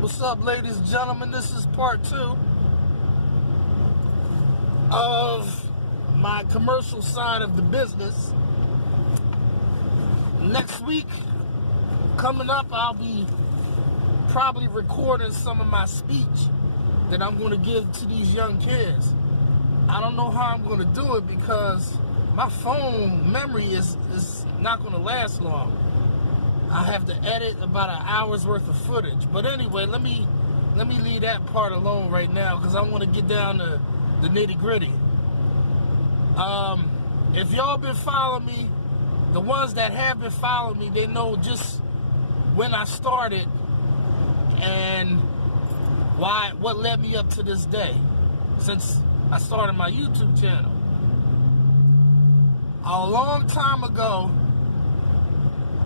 What's up, ladies and gentlemen? This is part 2 of my commercial side of the business. Next week, coming up, I'll be probably recording some of my speech that I'm going to give to these young kids. I don't know how I'm going to do it because my phone memory is not going to last long. I have to edit about an hour's worth of footage. But anyway, let me leave that part alone right now because I want to get down to the nitty-gritty. If y'all been following me, the ones that have been following me, they know just when I started and what led me up to this day since I started my YouTube channel. A long time ago,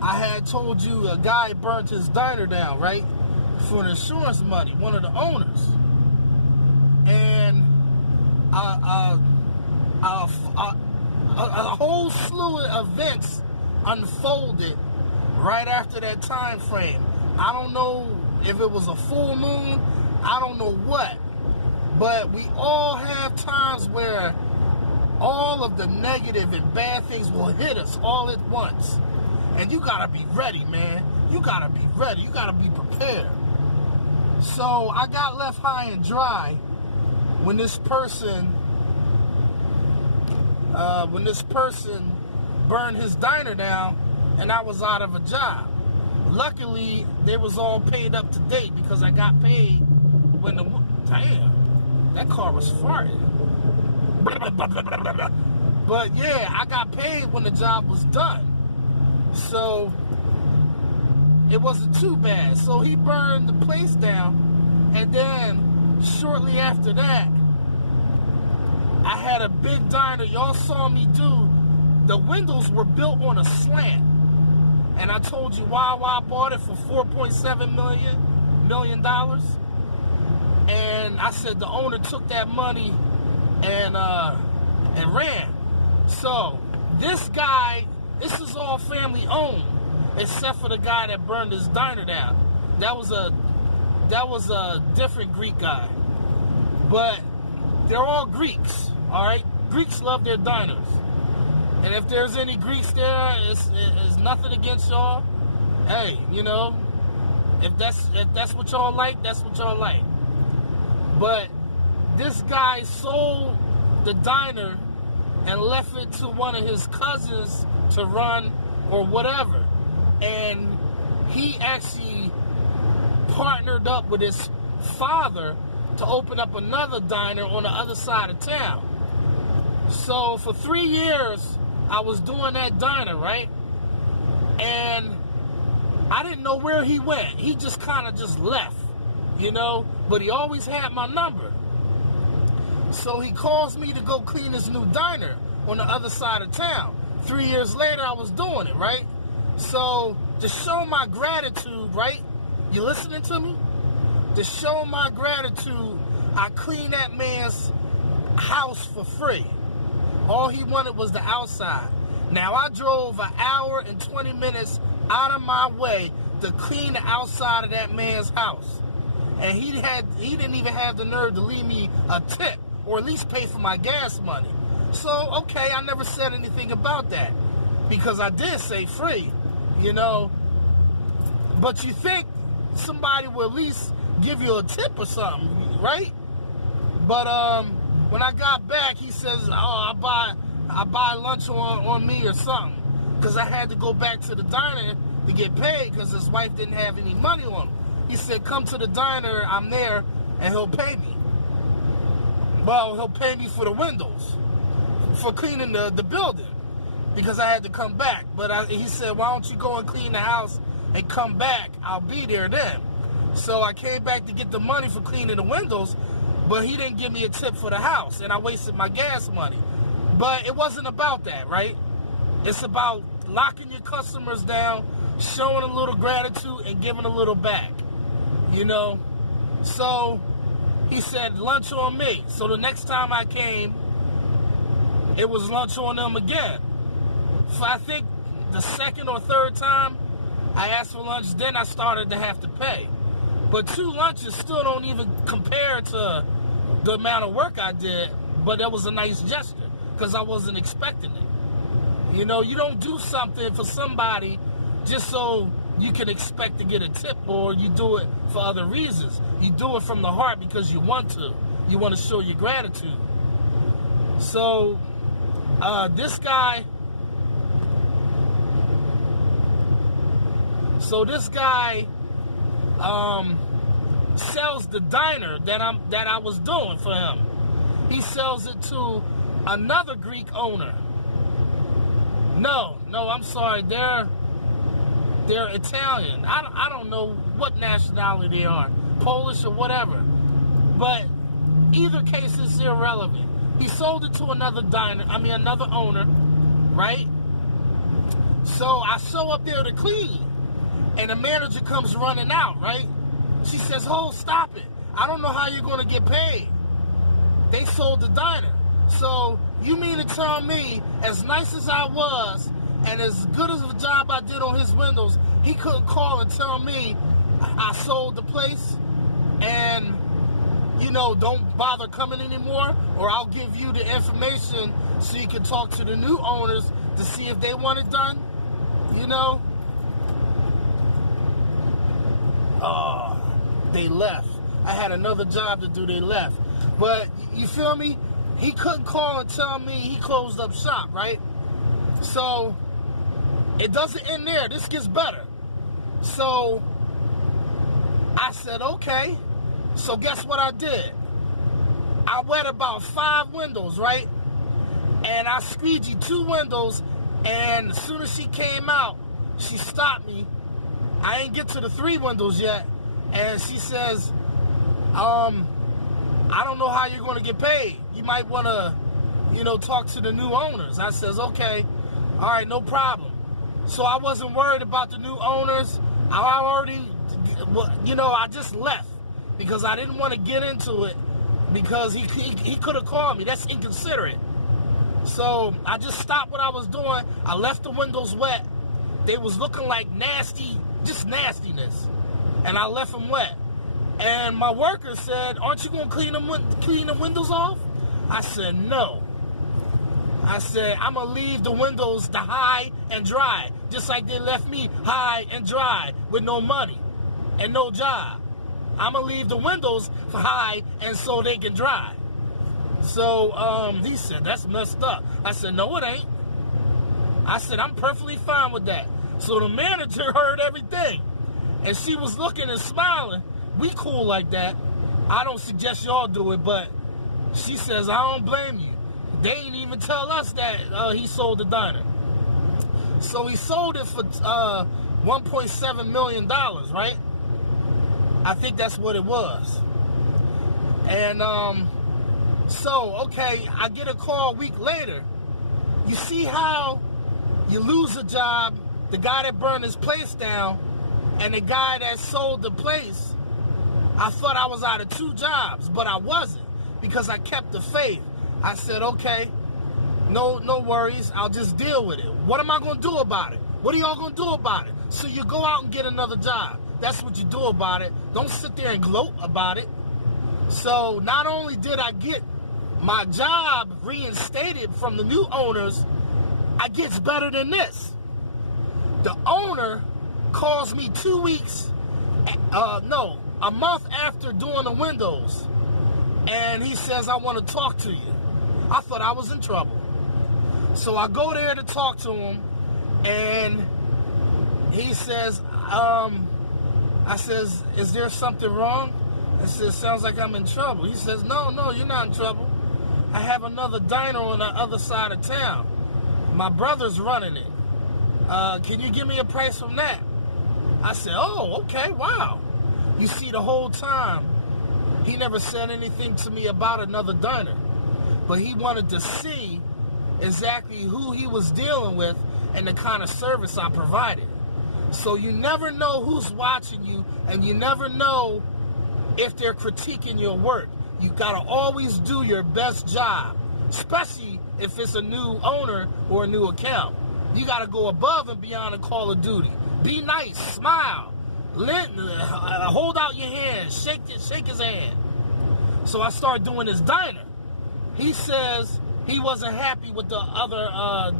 I had told you a guy burnt his diner down, right? For insurance money, one of the owners. And a whole slew of events unfolded right after that time frame. I don't know if it was a full moon, I don't know what. But we all have times where all of the negative and bad things will hit us all at once. And you gotta be ready, man. You gotta be ready. You gotta be prepared. So I got left high and dry when this person burned his diner down, and I was out of a job. Luckily, they was all paid up to date because I got paid when damn, that car was farting. But yeah, I got paid when the job was done. So it wasn't too bad. So he burned the place down, and then shortly after that, I had a big diner. Y'all saw me do. The windows were built on a slant, and I told you why I bought it for $4.7 million. And I said the owner took that money and ran. So this guy. This is all family owned, except for the guy that burned his diner down. That was a different Greek guy. But they're all Greeks, all right? Greeks love their diners. And if there's any Greeks there, it's nothing against y'all. Hey, you know, if that's what y'all like, that's what y'all like. But this guy sold the diner and left it to one of his cousins to run or whatever. And he actually partnered up with his father to open up another diner on the other side of town. So for 3 years, I was doing that diner, right? And I didn't know where he went. He just kind of just left, you know? But he always had my number. So he calls me to go clean his new diner on the other side of town. 3 years later, I was doing it, right? So to show my gratitude, right? You listening to me? To show my gratitude, I cleaned that man's house for free. All he wanted was the outside. Now, I drove an hour and 20 minutes out of my way to clean the outside of that man's house. And he didn't even have the nerve to leave me a tip, or at least pay for my gas money. So, okay, I never said anything about that because I did say free, you know. But you think somebody will at least give you a tip or something, right? But when I got back, he says, "Oh, I buy lunch on me or something," because I had to go back to the diner to get paid because his wife didn't have any money on him. He said, "Come to the diner, I'm there, and he'll pay me." Well, he'll pay me for the windows, for cleaning the building, because I had to come back. But he said, "Why don't you go and clean the house and come back? I'll be there then." So I came back to get the money for cleaning the windows, but he didn't give me a tip for the house, and I wasted my gas money. But it wasn't about that, right? It's about locking your customers down, showing a little gratitude, and giving a little back, you know? So he said, "Lunch on me." So the next time I came, it was lunch on them again. So I think the second or third time I asked for lunch, then I started to have to pay. But 2 lunches still don't even compare to the amount of work I did, but that was a nice gesture because I wasn't expecting it. You know, you don't do something for somebody just so you can expect to get a tip, or you do it for other reasons. You do it from the heart because you want to. You want to show your gratitude. So, this guy sells the diner that I was doing for him. He sells it to another Greek owner. No, I'm sorry. They're Italian. I don't know what nationality they are, Polish or whatever. But either case is irrelevant. He sold it to another owner, right? So I show up there to clean, and the manager comes running out, right? She says, "Oh, stop it. I don't know how you're going to get paid. They sold the diner." So you mean to tell me, as nice as I was, and as good as a job I did on his windows, he couldn't call and tell me I sold the place and, you know, don't bother coming anymore, or I'll give you the information so you can talk to the new owners to see if they want it done, you know? They left. I had another job to do, they left. But, you feel me? He couldn't call and tell me he closed up shop, right? So, it doesn't end there. This gets better. So, I said, okay. So, guess what I did? I wet about 5 windows, right? And I squeegeed 2 windows, and as soon as she came out, she stopped me. I ain't get to the 3 windows yet. And she says, I don't know how you're going to get paid. You might want to, you know, talk to the new owners. I says, okay, all right, no problem. So I wasn't worried about the new owners. I already, you know, I just left because I didn't want to get into it because he could have called me. That's inconsiderate. So I just stopped what I was doing. I left the windows wet. They was looking like nasty, just nastiness. And I left them wet. And my worker said, aren't you going to clean the windows off? I said, no. I said, I'm going to leave the windows to high and dry, just like they left me high and dry with no money and no job. I'm going to leave the windows for high and so they can dry. So he said, that's messed up. I said, no, it ain't. I said, I'm perfectly fine with that. So the manager heard everything. And she was looking and smiling. We cool like that. I don't suggest y'all do it, but she says, I don't blame you. They ain't even tell us that he sold the diner. So he sold it for $1.7 million, right? I think that's what it was. And so, okay, I get a call a week later. You see how you lose a job, the guy that burned his place down, and the guy that sold the place, I thought I was out of 2 jobs, but I wasn't, because I kept the faith. I said, okay, no worries, I'll just deal with it. What am I going to do about it? What are y'all going to do about it? So you go out and get another job. That's what you do about it. Don't sit there and gloat about it. So not only did I get my job reinstated from the new owners, I gets better than this. The owner calls me 2 weeks, a month after doing the windows, and he says, I want to talk to you. I thought I was in trouble. So I go there to talk to him, and he says, I says, is there something wrong? I says, sounds like I'm in trouble. He says, no, you're not in trouble. I have another diner on the other side of town. My brother's running it. Can you give me a price from that? I said, oh, okay, wow. You see, the whole time, he never said anything to me about another diner. But he wanted to see exactly who he was dealing with and the kind of service I provided. So you never know who's watching you, and you never know if they're critiquing your work. You gotta always do your best job, especially if it's a new owner or a new account. You gotta go above and beyond a call of duty. Be nice, smile, hold out your hand, shake his hand. So I start doing his diner. He says he wasn't happy with the other,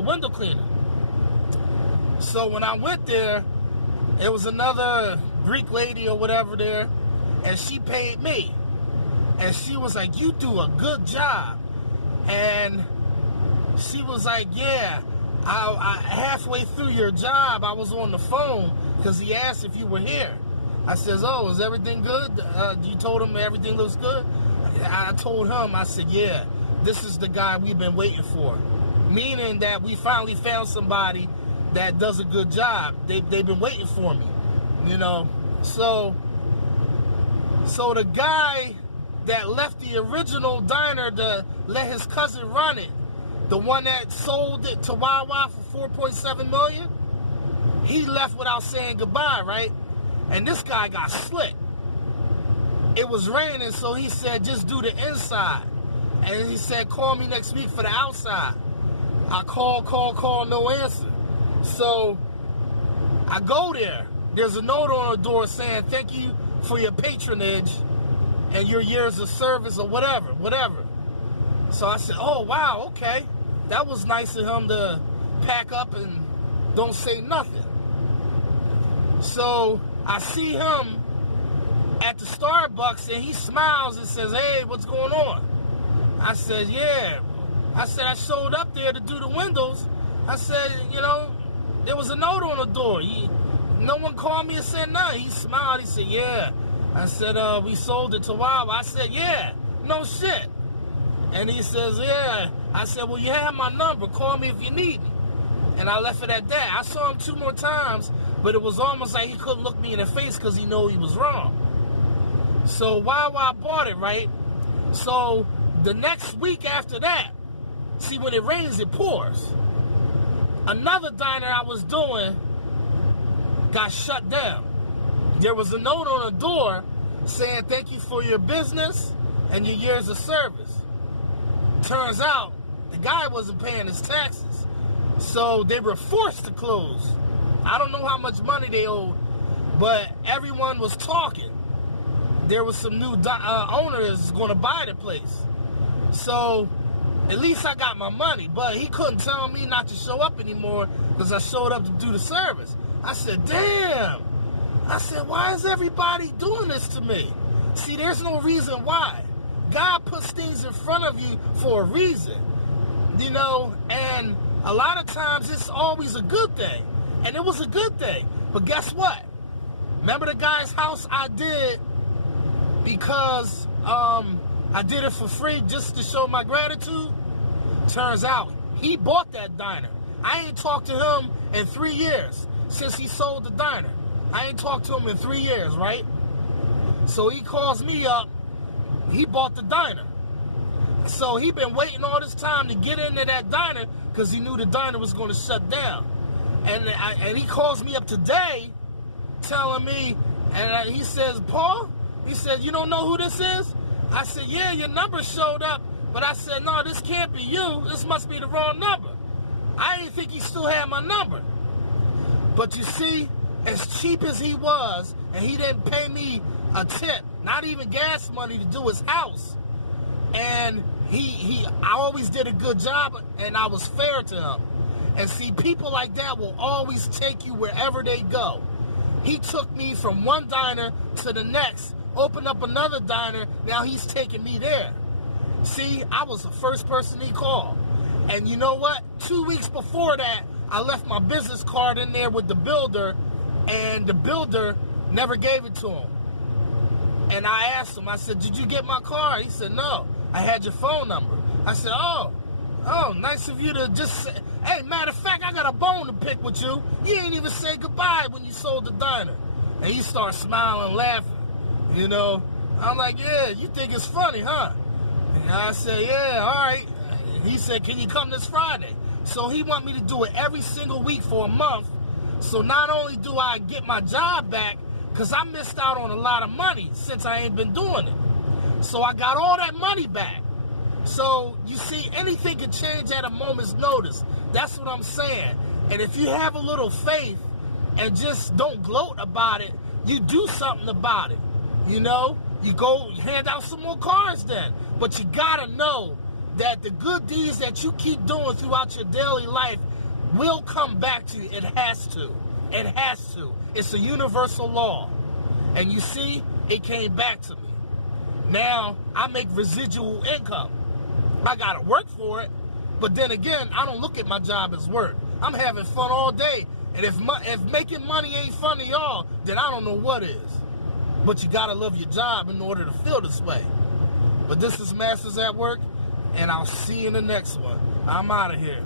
window cleaner. So when I went there, it was another Greek lady or whatever there, and she paid me. And she was like, you do a good job. And she was like, yeah, I halfway through your job, I was on the phone because he asked if you were here. I says, oh, is everything good? You told him everything looks good? I told him, I said, yeah, this is the guy we've been waiting for. Meaning that we finally found somebody that does a good job. They've been waiting for me, So the guy that left the original diner to let his cousin run it, the one that sold it to Wawa for $4.7 million, he left without saying goodbye, right? And this guy got slick. It was raining, so he said, just do the inside. And he said, call me next week for the outside. I call, no answer. So I go there. There's a note on the door saying, thank you for your patronage and your years of service or whatever. So I said, oh, wow, okay. That was nice of him to pack up and don't say nothing. So I see him at the Starbucks and he smiles and says, hey, what's going on? I said, yeah. I said, I showed up there to do the windows. I said, there was a note on the door. No one called me and said nothing. He smiled. He said, yeah. I said, we sold it to Wawa. I said, yeah, no shit. And he says, yeah. I said, well, you have my number. Call me if you need me. And I left it at that. I saw him 2 more times, but it was almost like he couldn't look me in the face because he knew he was wrong. So Wawa bought it, right? So the next week after that, see, when it rains, it pours. Another diner I was doing got shut down. There was a note on the door saying, thank you for your business and your years of service. Turns out, the guy wasn't paying his taxes. So they were forced to close. I don't know how much money they owed, but everyone was talking. There was some new owners going to buy the place. So at least I got my money, but he couldn't tell me not to show up anymore because I showed up to do the service. I said, damn. I said, why is everybody doing this to me? See, there's no reason why. God puts things in front of you for a reason, and a lot of times it's always a good thing. And it was a good thing. But guess what? Remember the guy's house I did because I did it for free just to show my gratitude? Turns out he bought that diner. I ain't talked to him in 3 years since he sold the diner. I ain't talked to him in 3 years, right? So he calls me up. He bought the diner. So he been waiting all this time to get into that diner because he knew the diner was going to shut down. And he calls me up today telling me, and he says, Paul, he said, you don't know who this is? I said, yeah, your number showed up. But I said, no, this can't be you. This must be the wrong number. I didn't think he still had my number. But you see, as cheap as he was, and he didn't pay me a tip, not even gas money to do his house. And I always did a good job, and I was fair to him. And see, people like that will always take you wherever they go. He took me from one diner to the next, opened up another diner, now he's taking me there. See, I was the first person he called. And you know what? 2 weeks before that, I left my business card in there with the builder, and the builder never gave it to him. And I asked him, I said, did you get my car? He said, no, I had your phone number. I said, oh, nice of you to just say, hey, matter of fact, I got a bone to pick with you. You ain't even say goodbye when you sold the diner. And he started smiling, laughing, I'm like, yeah, you think it's funny, huh? And I said, yeah, all right. He said, can you come this Friday? So he want me to do it every single week for a month. So not only do I get my job back, because I missed out on a lot of money since I ain't been doing it. So I got all that money back. So, you see, anything can change at a moment's notice. That's what I'm saying. And if you have a little faith, and just don't gloat about it. You do something about it. You know, you go hand out some more cards then. But you gotta know that the good deeds that you keep doing throughout your daily life will come back to you. It has to. It has to. It's a universal law. And you see, it came back to me. Now, I make residual income. I gotta work for it, but then again, I don't look at my job as work. I'm having fun all day, and if making money ain't fun to y'all, then I don't know what is. But you gotta love your job in order to feel this way. But this is Masters at Work, and I'll see you in the next one. I'm out of here.